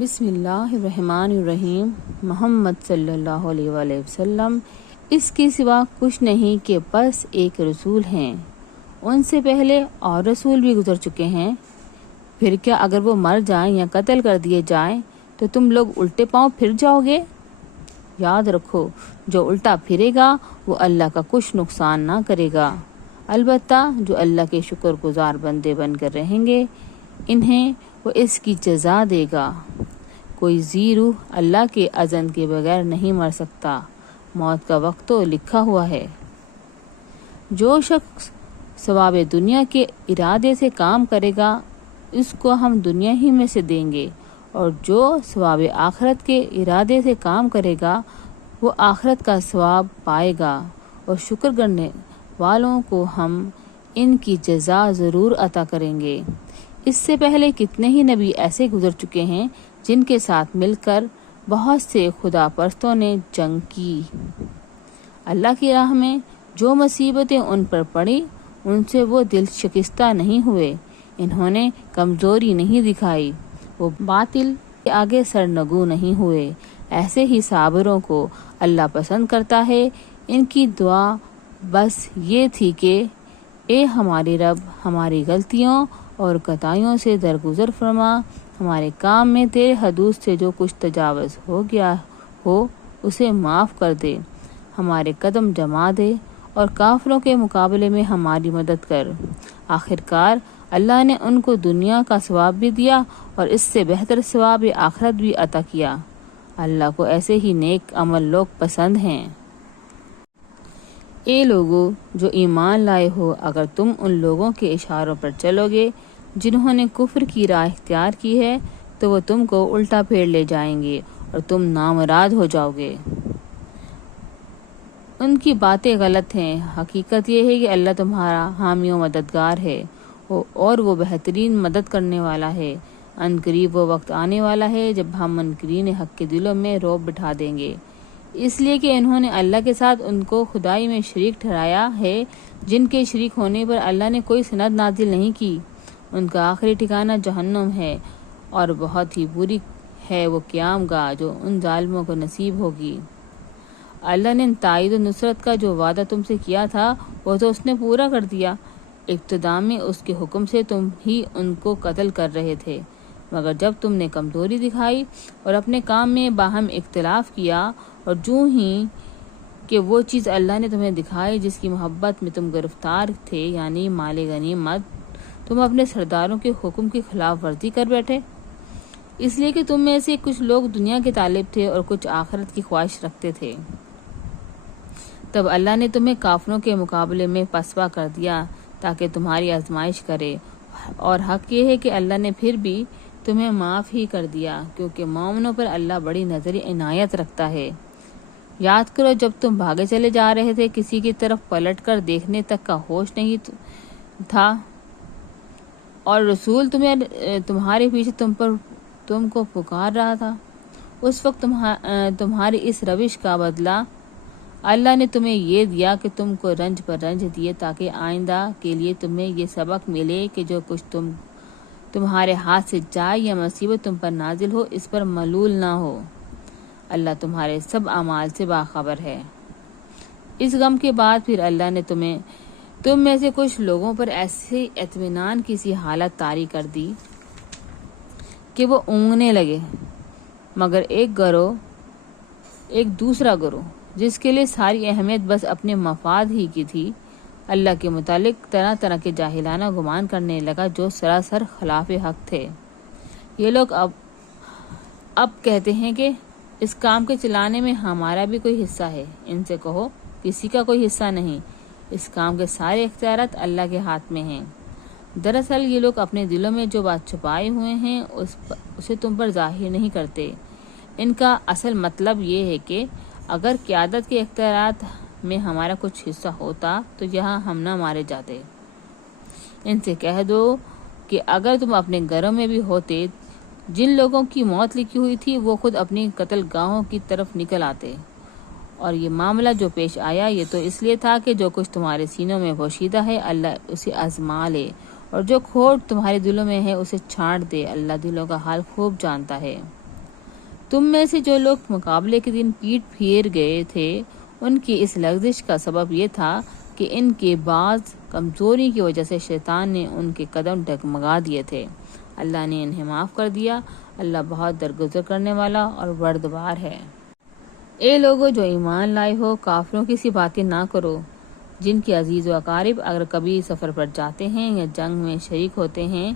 بسم اللہ الرحمن الرحیم۔ محمد صلی اللہ علیہ وآلہ وسلم اس کے سوا کچھ نہیں کہ بس ایک رسول ہیں، ان سے پہلے اور رسول بھی گزر چکے ہیں۔ پھر کیا اگر وہ مر جائیں یا قتل کر دیے جائیں تو تم لوگ الٹے پاؤں پھر جاؤ گے؟ یاد رکھو، جو الٹا پھرے گا وہ اللہ کا کچھ نقصان نہ کرے گا، البتہ جو اللہ کے شکر گزار بندے بن کر رہیں گے انہیں وہ اس کی جزا دے گا۔ کوئی ذی روح اللہ کے اذن کے بغیر نہیں مر سکتا، موت کا وقت تو لکھا ہوا ہے۔ جو شخص ثواب دنیا کے ارادے سے کام کرے گا اس کو ہم دنیا ہی میں سے دیں گے، اور جو ثواب آخرت کے ارادے سے کام کرے گا وہ آخرت کا ثواب پائے گا، اور شکر کرنے والوں کو ہم ان کی جزا ضرور عطا کریں گے۔ اس سے پہلے کتنے ہی نبی ایسے گزر چکے ہیں جن کے ساتھ مل کر بہت سے خدا پرستوں نے جنگ کی۔ اللہ کی راہ میں جو مصیبتیں ان پر پڑی ان سے وہ دل شکستہ نہیں ہوئے، انہوں نے کمزوری نہیں دکھائی، وہ باطل کے آگے سرنگو نہیں ہوئے۔ ایسے ہی صابروں کو اللہ پسند کرتا ہے۔ ان کی دعا بس یہ تھی کہ اے ہمارے رب، ہماری غلطیوں اور کوتاہیوں سے درگزر فرما، ہمارے کام میں تیرے حدود سے جو کچھ تجاوز ہو گیا ہو اسے معاف کر دے، ہمارے قدم جما دے اور کافروں کے مقابلے میں ہماری مدد کر۔ آخرکار اللہ نے ان کو دنیا کا ثواب بھی دیا اور اس سے بہتر ثواب آخرت بھی عطا کیا۔ اللہ کو ایسے ہی نیک عمل لوگ پسند ہیں۔ اے لوگو جو ایمان لائے ہو، اگر تم ان لوگوں کے اشاروں پر چلو گے جنہوں نے کفر کی راہ اختیار کی ہے تو وہ تم کو الٹا پھیر لے جائیں گے اور تم نامراد ہو جاؤ گے۔ ان کی باتیں غلط ہیں، حقیقت یہ ہے کہ اللہ تمہارا حامی و مددگار ہے اور وہ بہترین مدد کرنے والا ہے۔ ان قریب وہ وقت آنے والا ہے جب ہم منکرین حق کے دلوں میں رعب بٹھا دیں گے، اس لیے کہ انہوں نے اللہ کے ساتھ ان کو خدائی میں شریک ٹھہرایا ہے جن کے شریک ہونے پر اللہ نے کوئی سند نازل نہیں کی۔ ان کا آخری ٹھکانہ جہنم ہے اور بہت ہی بری ہے وہ قیام گاہ جو ان ظالموں کو نصیب ہوگی۔ اللہ نے تائید و نصرت کا جو وعدہ تم سے کیا تھا وہ تو اس نے پورا کر دیا۔ ابتدا میں اس کے حکم سے تم ہی ان کو قتل کر رہے تھے، مگر جب تم نے کمزوری دکھائی اور اپنے کام میں باہم اختلاف کیا اور جو ہی کہ وہ چیز اللہ نے تمہیں دکھائی جس کی محبت میں تم گرفتار تھے، یعنی مال غنیمت، تم اپنے سرداروں کے حکم کی خلاف ورزی کر بیٹھے، اس لیے کہ تم میں سے کچھ لوگ دنیا کے طالب تھے اور کچھ آخرت کی خواہش رکھتے تھے۔ تب اللہ نے تمہیں کافروں کے مقابلے میں پسپا کر دیا تاکہ تمہاری آزمائش کرے، اور حق یہ ہے کہ اللہ نے پھر بھی تمہیں معاف ہی کر دیا، کیونکہ مومنوں پر اللہ بڑی نظری عنایت رکھتا ہے۔ یاد کرو جب تم بھاگے چلے جا رہے تھے، کسی کی طرف پلٹ کر دیکھنے تک کا ہوش نہیں تھا، اور رسول تمہارے پیچھے تم کو پکار رہا تھا۔ اس وقت تمہاری اس روش کا بدلہ اللہ نے تمہیں یہ دیا کہ تم کو رنج پر رنج دیے تاکہ آئندہ کے لیے تمہیں یہ سبق ملے کہ جو کچھ تمہارے ہاتھ سے جائے یا مصیبت تم پر نازل ہو اس پر ملول نہ ہو۔ اللہ تمہارے سب اعمال سے باخبر ہے۔ اس غم کے بعد پھر اللہ نے تم میں سے کچھ لوگوں پر ایسے اطمینان کی سی حالت طاری کر دی کہ وہ اونگنے لگے، مگر ایک دوسرا گروہ جس کے لیے ساری اہمیت بس اپنے مفاد ہی کی تھی، اللہ کے متعلق طرح طرح کے جاہلانہ گمان کرنے لگا جو سراسر خلاف حق تھے۔ یہ لوگ اب کہتے ہیں کہ اس کام کے چلانے میں ہمارا بھی کوئی حصہ ہے۔ ان سے کہو کسی کا کوئی حصہ نہیں، اس کام کے سارے اختیارات اللہ کے ہاتھ میں ہیں۔ دراصل یہ لوگ اپنے دلوں میں جو بات چھپائے ہوئے ہیں اسے تم پر ظاہر نہیں کرتے۔ ان کا اصل مطلب یہ ہے کہ اگر قیادت کے اختیارات میں ہمارا کچھ حصہ ہوتا تو یہاں ہم نہ مارے جاتے۔ ان سے کہہ دو کہ اگر تم اپنے گھروں میں بھی ہوتے، جن لوگوں کی موت لکھی ہوئی تھی وہ خود اپنی قتل گاہوں کی طرف نکل آتے، اور یہ معاملہ جو پیش آیا یہ تو اس لیے تھا کہ جو کچھ تمہارے سینوں میں پوشیدہ ہے اللہ اسے آزما لے، اور جو کھوٹ تمہارے دلوں میں ہے اسے چھانٹ دے۔ اللہ دلوں کا حال خوب جانتا ہے۔ تم میں سے جو لوگ مقابلے کے دن پیٹ پھیر گئے تھے ان کی اس لغزش کا سبب یہ تھا کہ ان کے بعض کمزوری کی وجہ سے شیطان نے ان کے قدم ڈگمگا دیے تھے۔ اللہ نے انہیں معاف کر دیا۔ اللہ بہت درگزر کرنے والا اور بردبار ہے۔ اے لوگو جو ایمان لائے ہو، کافروں کی سی باتیں نہ کرو جن کے عزیز و اقارب اگر کبھی سفر پر جاتے ہیں یا جنگ میں شریک ہوتے ہیں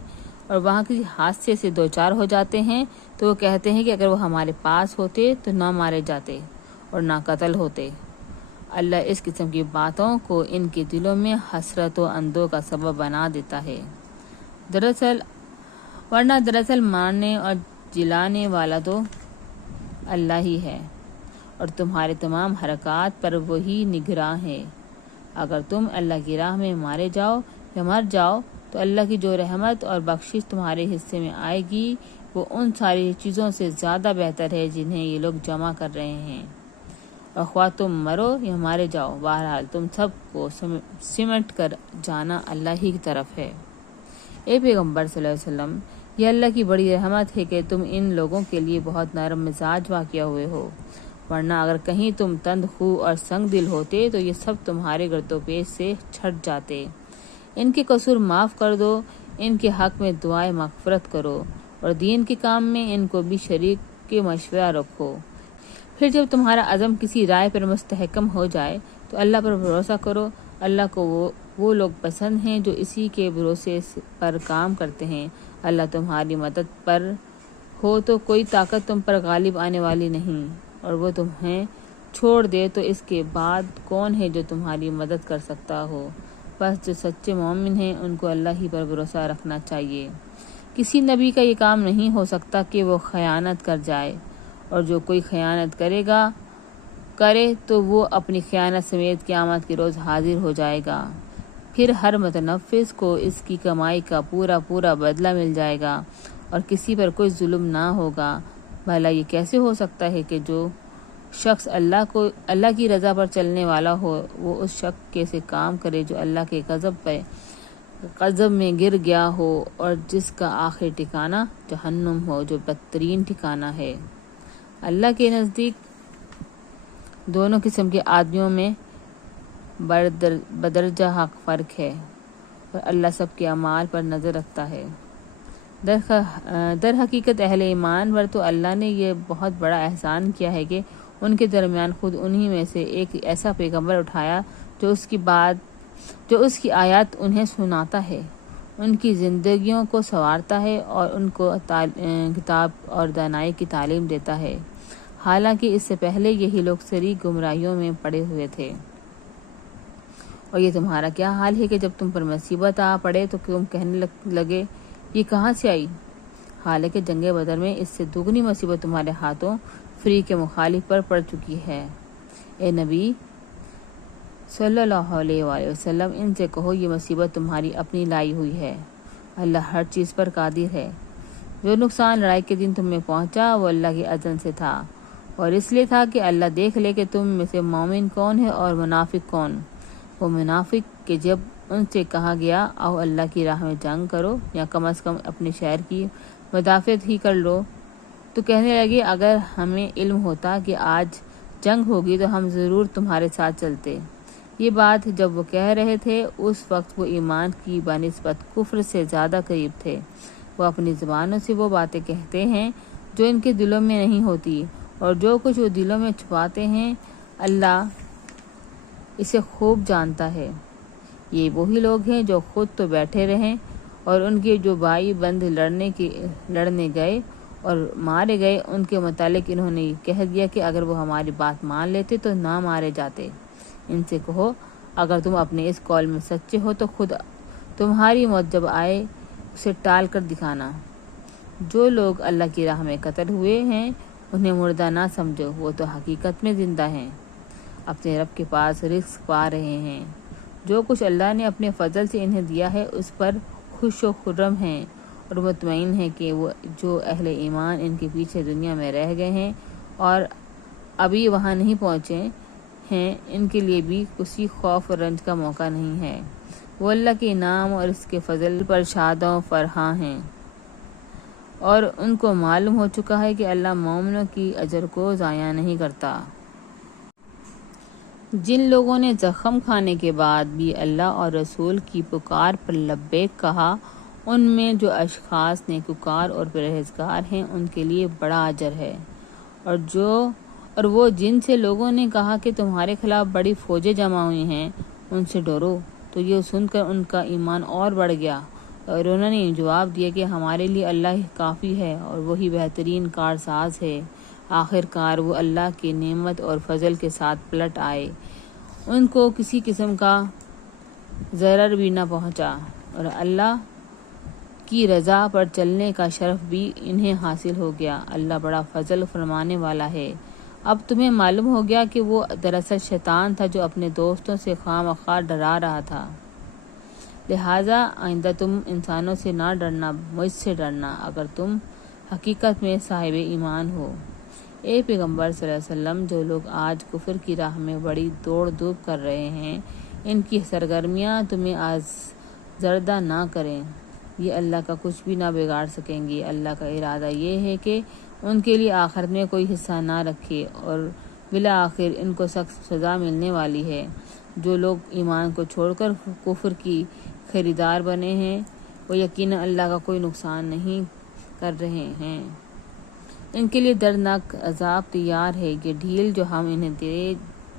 اور وہاں کسی حادثے سے دوچار ہو جاتے ہیں تو وہ کہتے ہیں کہ اگر وہ ہمارے پاس ہوتے تو نہ مارے جاتے اور نہ قتل ہوتے۔ اللہ اس قسم کی باتوں کو ان کے دلوں میں حسرت و اندوہ کا سبب بنا دیتا ہے۔ دراصل مارنے اور جلانے والا تو اللہ ہی ہے اور تمہارے تمام حرکات پر وہی نگراں ہے۔ اگر تم اللہ کی راہ میں مارے جاؤ یا مر جاؤ تو اللہ کی جو رحمت اور بخشش تمہارے حصے میں آئے گی وہ ان ساری چیزوں سے زیادہ بہتر ہے جنہیں یہ لوگ جمع کر رہے ہیں۔ اور خواہ تم مرو یا مارے جاؤ، بہرحال تم سب کو سمٹ کر جانا اللہ ہی کی طرف ہے۔ اے پیغمبر صلی اللہ علیہ وسلم، یہ اللہ کی بڑی رحمت ہے کہ تم ان لوگوں کے لیے بہت نرم مزاج واقع ہوئے ہو، ورنہ اگر کہیں تم تند خو اور سنگ دل ہوتے تو یہ سب تمہارے گرد و پیش سے چھٹ جاتے۔ ان کے قصور معاف کر دو، ان کے حق میں دعائے مغفرت کرو اور دین کے کام میں ان کو بھی شریک کے مشورہ رکھو۔ پھر جب تمہارا عزم کسی رائے پر مستحکم ہو جائے تو اللہ پر بھروسہ کرو۔ اللہ کو وہ لوگ پسند ہیں جو اسی کے بھروسے پر کام کرتے ہیں۔ اللہ تمہاری مدد پر ہو تو کوئی طاقت تم پر غالب آنے والی نہیں، اور وہ تمہیں چھوڑ دے تو اس کے بعد کون ہے جو تمہاری مدد کر سکتا ہو؟ بس جو سچے مومن ہیں ان کو اللہ ہی پر بھروسہ رکھنا چاہیے۔ کسی نبی کا یہ کام نہیں ہو سکتا کہ وہ خیانت کر جائے، اور جو کوئی خیانت کرے تو وہ اپنی خیانت سمیت قیامت کے روز حاضر ہو جائے گا۔ پھر ہر متنفس کو اس کی کمائی کا پورا بدلہ مل جائے گا اور کسی پر کوئی ظلم نہ ہوگا۔ بھلا یہ کیسے ہو سکتا ہے کہ جو شخص اللہ کی رضا پر چلنے والا ہو وہ اس شخص کے سے کام کرے جو اللہ کے غضب میں گر گیا ہو اور جس کا آخر ٹھکانہ جہنم ہو جو بدترین ٹھکانہ ہے۔ اللہ کے نزدیک دونوں قسم کے آدمیوں میں بدرجہ حق فرق ہے اور اللہ سب کے اعمال پر نظر رکھتا ہے۔ در حقیقت اہل ایمان پر تو اللہ نے یہ بہت بڑا احسان کیا ہے کہ ان کے درمیان خود انہی میں سے ایک ایسا پیغمبر اٹھایا جو اس کی آیات انہیں سناتا ہے، ان کی زندگیوں کو سنوارتا ہے اور ان کو کتاب اور دانائی کی تعلیم دیتا ہے، حالانکہ اس سے پہلے یہی لوگ سری گمراہیوں میں پڑے ہوئے تھے۔ اور یہ تمہارا کیا حال ہے کہ جب تم پر مصیبت آ پڑے تو تم کہنے لگے یہ کہاں سے آئی، حالانکہ جنگ بدر میں اس سے دوگنی مصیبت تمہارے ہاتھوں فریق مخالف پر پڑ چکی ہے۔ اے نبی صلی اللہ علیہ وآلہ وسلم، ان سے کہو یہ مصیبت تمہاری اپنی لائی ہوئی ہے، اللہ ہر چیز پر قادر ہے۔ جو نقصان لڑائی کے دن تم میں پہنچا وہ اللہ کے اذن سے تھا اور اس لیے تھا کہ اللہ دیکھ لے کہ تم میں سے مومن کون ہے اور منافق کون۔ وہ منافق کہ جب ان سے کہا گیا آؤ اللہ کی راہ میں جنگ کرو یا کم از کم اپنے شہر کی مدافعت ہی کر لو، تو کہنے لگے اگر ہمیں علم ہوتا کہ آج جنگ ہوگی تو ہم ضرور تمہارے ساتھ چلتے۔ یہ بات جب وہ کہہ رہے تھے اس وقت وہ ایمان کی بنسبت کفر سے زیادہ قریب تھے۔ وہ اپنی زبانوں سے وہ باتیں کہتے ہیں جو ان کے دلوں میں نہیں ہوتی، اور جو کچھ وہ دلوں میں چھپاتے ہیں اللہ اسے خوب جانتا ہے۔ یہ وہی لوگ ہیں جو خود تو بیٹھے رہیں اور ان کے جو بھائی بند لڑنے گئے اور مارے گئے ان کے متعلق انہوں نے یہ کہہ دیا کہ اگر وہ ہماری بات مان لیتے تو نہ مارے جاتے۔ ان سے کہو اگر تم اپنے اس قول میں سچے ہو تو خود تمہاری موت جب آئے اسے ٹال کر دکھانا۔ جو لوگ اللہ کی راہ میں قتل ہوئے ہیں انہیں مردہ نہ سمجھو، وہ تو حقیقت میں زندہ ہیں، اپنے رب کے پاس رزق پا رہے ہیں۔ جو کچھ اللہ نے اپنے فضل سے انہیں دیا ہے اس پر خوش و خرم ہیں اور مطمئن ہیں کہ وہ جو اہل ایمان ان کے پیچھے دنیا میں رہ گئے ہیں اور ابھی وہاں نہیں پہنچے ہیں ان کے لیے بھی کسی خوف و رنج کا موقع نہیں ہے۔ وہ اللہ کے انعام اور اس کے فضل پر شاد و فرحاں ہیں۔ اور ان کو معلوم ہو چکا ہے کہ اللہ مومنوں کی اجر کو ضائع نہیں کرتا۔ جن لوگوں نے زخم کھانے کے بعد بھی اللہ اور رسول کی پکار پر لبیک کہا، ان میں جو اشخاص نیکوکار اور پرہیزگار ہیں ان کے لیے بڑا اجر ہے۔ اور وہ جن سے لوگوں نے کہا کہ تمہارے خلاف بڑی فوجیں جمع ہوئی ہیں، ان سے ڈرو، تو یہ سن کر ان کا ایمان اور بڑھ گیا، اور انہوں نے جواب دیا کہ ہمارے لیے اللہ ہی کافی ہے اور وہی بہترین کارساز ہے۔ آخر کار وہ اللہ کی نعمت اور فضل کے ساتھ پلٹ آئے، ان کو کسی قسم کا ضرر بھی نہ پہنچا، اور اللہ کی رضا پر چلنے کا شرف بھی انہیں حاصل ہو گیا۔ اللہ بڑا فضل فرمانے والا ہے۔ اب تمہیں معلوم ہو گیا کہ وہ دراصل شیطان تھا جو اپنے دوستوں سے خواہ مخواہ ڈرا رہا تھا، لہٰذا آئندہ تم انسانوں سے نہ ڈرنا، مجھ سے ڈرنا اگر تم حقیقت میں صاحب ایمان ہو۔ اے پیغمبر صلی اللہ علیہ وسلم، جو لوگ آج کفر کی راہ میں بڑی دوڑ دھوپ کر رہے ہیں، ان کی سرگرمیاں تمہیں آزردہ نہ کریں، یہ اللہ کا کچھ بھی نہ بگاڑ سکیں گی۔ اللہ کا ارادہ یہ ہے کہ ان کے لیے آخرت میں کوئی حصہ نہ رکھے، اور بالآخر ان کو سخت سزا ملنے والی ہے۔ جو لوگ ایمان کو چھوڑ کر کفر کی خریدار بنے ہیں، وہ یقیناً اللہ کا کوئی نقصان نہیں کر رہے ہیں۔ ان کے لیے دردناک عذاب تیار ہے۔ یہ ڈھیل جو ہم انہیں دے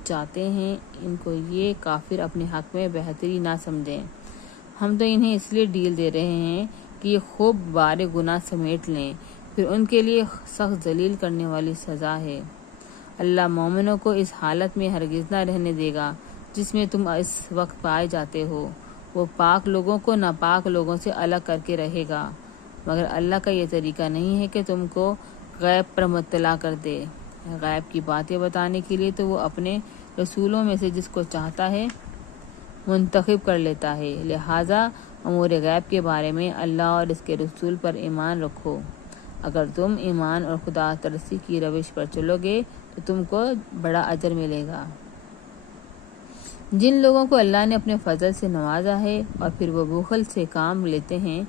جاتے ہیں، ان کو یہ کافر اپنے حق میں بہتری نہ سمجھیں۔ ہم تو انہیں اس لیے ڈھیل دے رہے ہیں کہ یہ خوب بار گناہ سمیٹ لیں، پھر ان کے لیے سخت ذلیل کرنے والی سزا ہے۔ اللہ مومنوں کو اس حالت میں ہرگز نہ رہنے دے گا جس میں تم اس وقت پائے جاتے ہو۔ وہ پاک لوگوں کو ناپاک لوگوں سے الگ کر کے رہے گا، مگر اللہ کا یہ طریقہ نہیں ہے کہ تم کو غیب پر مطلع کر دے۔ غیب کی باتیں بتانے کے لیے تو وہ اپنے رسولوں میں سے جس کو چاہتا ہے منتخب کر لیتا ہے، لہٰذا امور غیب کے بارے میں اللہ اور اس کے رسول پر ایمان رکھو۔ اگر تم ایمان اور خدا ترسی کی روش پر چلو گے تو تم کو بڑا اجر ملے گا۔ جن لوگوں کو اللہ نے اپنے فضل سے نوازا ہے اور پھر وہ بخل سے کام لیتے ہیں،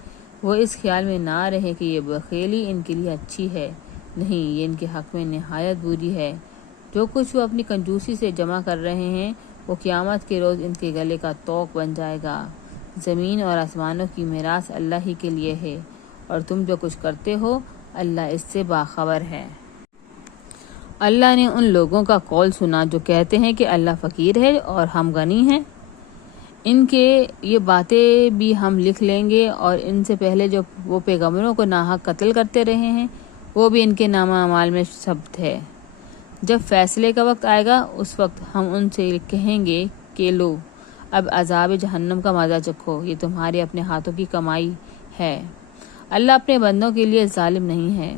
وہ اس خیال میں نہ رہیں کہ یہ بخیلی ان کے لیے اچھی ہے، نہیں، یہ ان کے حق میں نہایت بری ہے۔ جو کچھ وہ اپنی کنجوسی سے جمع کر رہے ہیں، وہ قیامت کے روز ان کے گلے کا طوق بن جائے گا۔ زمین اور آسمانوں کی میراث اللہ ہی کے لیے ہے، اور تم جو کچھ کرتے ہو اللہ اس سے باخبر ہے۔ اللہ نے ان لوگوں کا قول سنا جو کہتے ہیں کہ اللہ فقیر ہے اور ہم غنی ہیں، ان کے یہ باتیں بھی ہم لکھ لیں گے، اور ان سے پہلے جو وہ پیغمبروں کو ناحق قتل کرتے رہے ہیں وہ بھی ان کے نامہ اعمال میں ثبت ہے۔ جب فیصلے کا وقت آئے گا اس وقت ہم ان سے کہیں گے کہ لو اب عذاب جہنم کا مزہ چکھو، یہ تمہارے اپنے ہاتھوں کی کمائی ہے۔ اللہ اپنے بندوں کے لیے ظالم نہیں ہے۔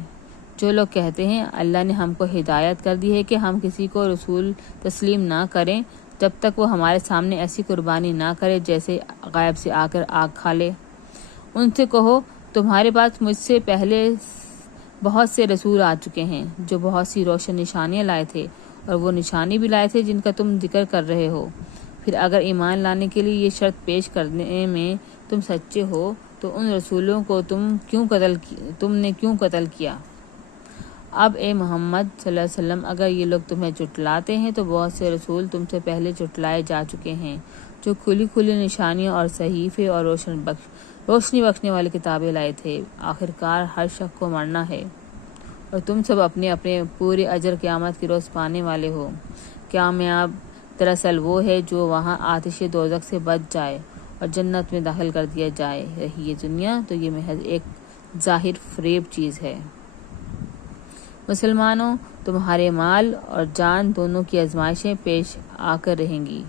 جو لوگ کہتے ہیں اللہ نے ہم کو ہدایت کر دی ہے کہ ہم کسی کو رسول تسلیم نہ کریں جب تک وہ ہمارے سامنے ایسی قربانی نہ کرے جیسے غیب سے آ کر آگ کھا لے، ان سے کہو تمہارے پاس مجھ سے پہلے بہت سے رسول آ چکے ہیں جو بہت سی روشن نشانیاں لائے تھے، اور وہ نشانی بھی لائے تھے جن کا تم ذکر کر رہے ہو۔ پھر اگر ایمان لانے کے لیے یہ شرط پیش کرنے میں تم سچے ہو تو ان رسولوں کو تم نے کیوں قتل کیا؟ اب اے محمد صلی اللہ علیہ وسلم، اگر یہ لوگ تمہیں جھٹلاتے ہیں تو بہت سے رسول تم سے پہلے جھٹلائے جا چکے ہیں جو کھلی کھلی نشانیاں اور صحیفے اور روشنی بخشنے والی کتابیں لائے تھے۔ آخر کار ہر شخص کو مرنا ہے، اور تم سب اپنے اپنے پورے اجر قیامت کے روز پانے والے ہو۔ کامیاب دراصل وہ ہے جو وہاں آتش دوزخ سے بچ جائے اور جنت میں داخل کر دیا جائے۔ رہی یہ دنیا تو یہ محض ایک ظاہر فریب چیز ہے۔ مسلمانوں، تمہارے مال اور جان دونوں کی آزمائشیں پیش آ کر رہیں گی۔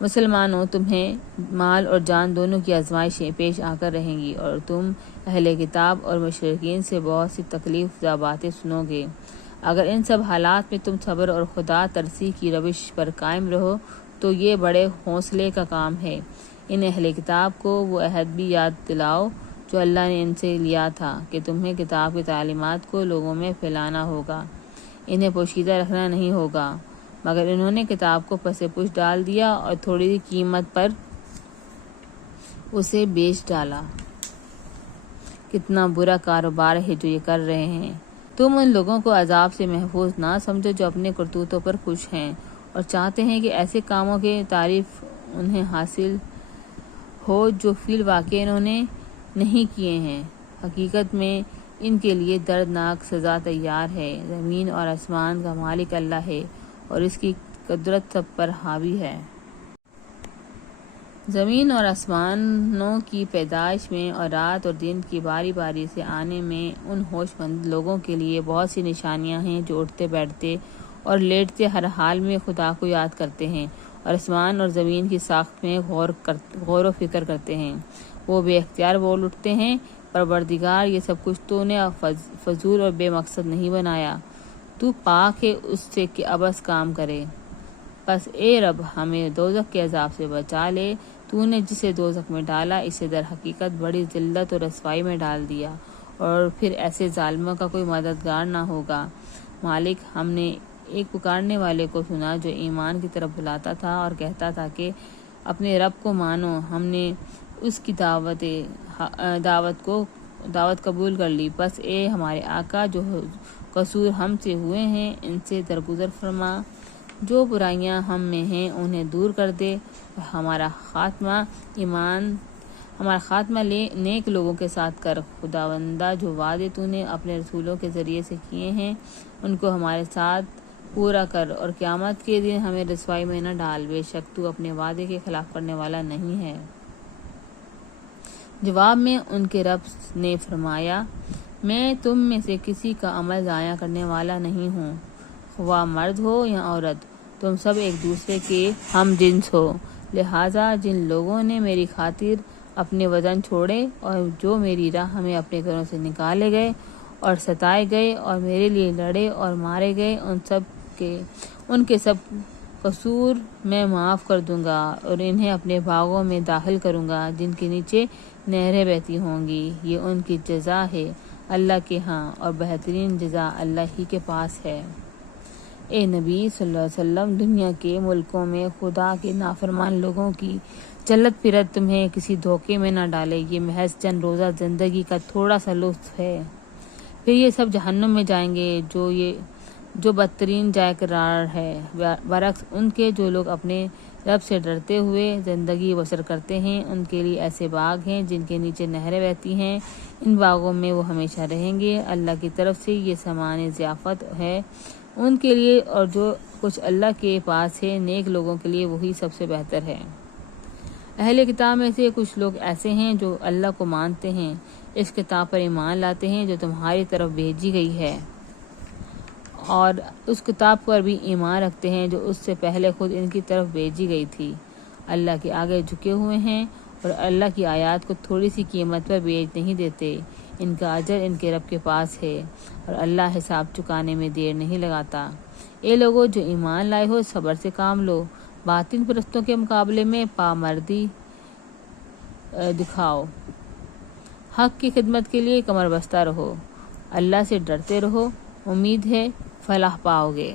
مسلمانوں، تمہیں مال اور جان دونوں کی آزمائشیں پیش آ کر رہیں گی، اور تم اہل کتاب اور مشرکین سے بہت سی تکلیف دہ باتیں سنو گے۔ اگر ان سب حالات میں تم صبر اور خدا ترسی کی روش پر قائم رہو تو یہ بڑے حوصلے کا کام ہے۔ ان اہل کتاب کو وہ عہد بھی یاد دلاؤ جو اللہ نے ان سے لیا تھا کہ تمہیں کتاب کی تعلیمات کو لوگوں میں پھیلانا ہوگا، انہیں پوشیدہ رکھنا نہیں ہوگا، مگر انہوں نے کتاب کو پس پش ڈال دیا اور تھوڑی قیمت پر اسے بیچ ڈالا۔ کتنا برا کاروبار ہے جو یہ کر رہے ہیں۔ تم ان لوگوں کو عذاب سے محفوظ نہ سمجھو جو اپنے کرتوتوں پر خوش ہیں اور چاہتے ہیں کہ ایسے کاموں کی تعریف انہیں حاصل ہو جو فی الواقع انہوں نے نہیں کیے ہیں۔ حقیقت میں ان کے لیے دردناک سزا تیار ہے۔ زمین اور آسمان کا مالک اللہ ہے اور اس کی قدرت سب پر حاوی ہے۔ زمین اور آسمانوں کی پیدائش میں اور رات اور دن کی باری باری سے آنے میں ان ہوش مند لوگوں کے لیے بہت سی نشانیاں ہیں جو اٹھتے بیٹھتے اور لیٹتے ہر حال میں خدا کو یاد کرتے ہیں اور آسمان اور زمین کی ساخت میں غور و فکر کرتے ہیں۔ وہ بے اختیار بول اٹھتے ہیں، پروردگار، یہ سب کچھ تو نے فضول اور بے مقصد نہیں بنایا، تو پاک ہے اس سے کہ عبث کام کرے۔ پس اے رب، ہمیں دوزخ کے عذاب سے بچا لے۔ تو نے جسے دوزخ میں ڈالا اسے در حقیقت بڑی ذلت اور رسوائی میں ڈال دیا، اور پھر ایسے ظالموں کا کوئی مددگار نہ ہوگا۔ مالک، ہم نے ایک پکارنے والے کو سنا جو ایمان کی طرف بلاتا تھا اور کہتا تھا کہ اپنے رب کو مانو۔ ہم نے اس کی دعوت قبول کر لی۔ پس اے ہمارے آقا، جو قصور ہم سے ہوئے ہیں ان سے درگزر فرما، جو برائیاں ہم میں ہیں انہیں دور کر دے، اور ہمارا خاتمہ نیک لوگوں کے ساتھ کر۔ خداوندہ، جو وعدے تو نے اپنے رسولوں کے ذریعے سے کیے ہیں ان کو ہمارے ساتھ پورا کر، اور قیامت کے دن ہمیں رسوائی میں نہ ڈال، بے شک تو اپنے وعدے کے خلاف کرنے والا نہیں ہے۔ جواب میں ان کے رب نے فرمایا، میں تم میں سے کسی کا عمل ضائع کرنے والا نہیں ہوں، خواہ مرد ہو یا عورت، تم سب ایک دوسرے کے ہم جنس ہو۔ لہٰذا جن لوگوں نے میری خاطر اپنے وطن چھوڑے اور جو میری راہ میں اپنے گھروں سے نکالے گئے اور ستائے گئے اور میرے لیے لڑے اور مارے گئے، ان کے سب قصور میں معاف کر دوں گا اور انہیں اپنے باغوں میں داخل کروں گا جن کے نیچے نہریں بہتی ہوں گی۔ یہ ان کی جزا ہے اللہ کے ہاں، اور بہترین جزا اللہ ہی کے پاس ہے۔ اے نبی صلی اللہ علیہ وسلم، دنیا کے ملکوں میں خدا کے نافرمان لوگوں کی چلت پھرت تمہیں کسی دھوکے میں نہ ڈالے۔ یہ محض چند روزہ زندگی کا تھوڑا سا لطف ہے، پھر یہ سب جہنم میں جائیں گے جو بدترین جائے قرار ہے۔ برعکس ان کے جو لوگ اپنے رب سے ڈرتے ہوئے زندگی بسر کرتے ہیں، ان کے لیے ایسے باغ ہیں جن کے نیچے نہریں بہتی ہیں، ان باغوں میں وہ ہمیشہ رہیں گے۔ اللہ کی طرف سے یہ سامان ضیافت ہے ان کے لیے، اور جو کچھ اللہ کے پاس ہے نیک لوگوں کے لیے وہی سب سے بہتر ہے۔ اہل کتاب میں سے کچھ لوگ ایسے ہیں جو اللہ کو مانتے ہیں، اس کتاب پر ایمان لاتے ہیں جو تمہاری طرف بھیجی گئی ہے، اور اس کتاب پر بھی ایمان رکھتے ہیں جو اس سے پہلے خود ان کی طرف بھیجی گئی تھی۔ اللہ کے آگے جھکے ہوئے ہیں اور اللہ کی آیات کو تھوڑی سی قیمت پر بیچ نہیں دیتے۔ ان کا اجر ان کے رب کے پاس ہے، اور اللہ حساب چکانے میں دیر نہیں لگاتا۔ اے لوگو جو ایمان لائے ہو، صبر سے کام لو، باطن پرستوں کے مقابلے میں پامردی دکھاؤ، حق کی خدمت کے لیے کمر بستہ رہو، اللہ سے ڈرتے رہو، امید ہے فلاح پاؤ گے۔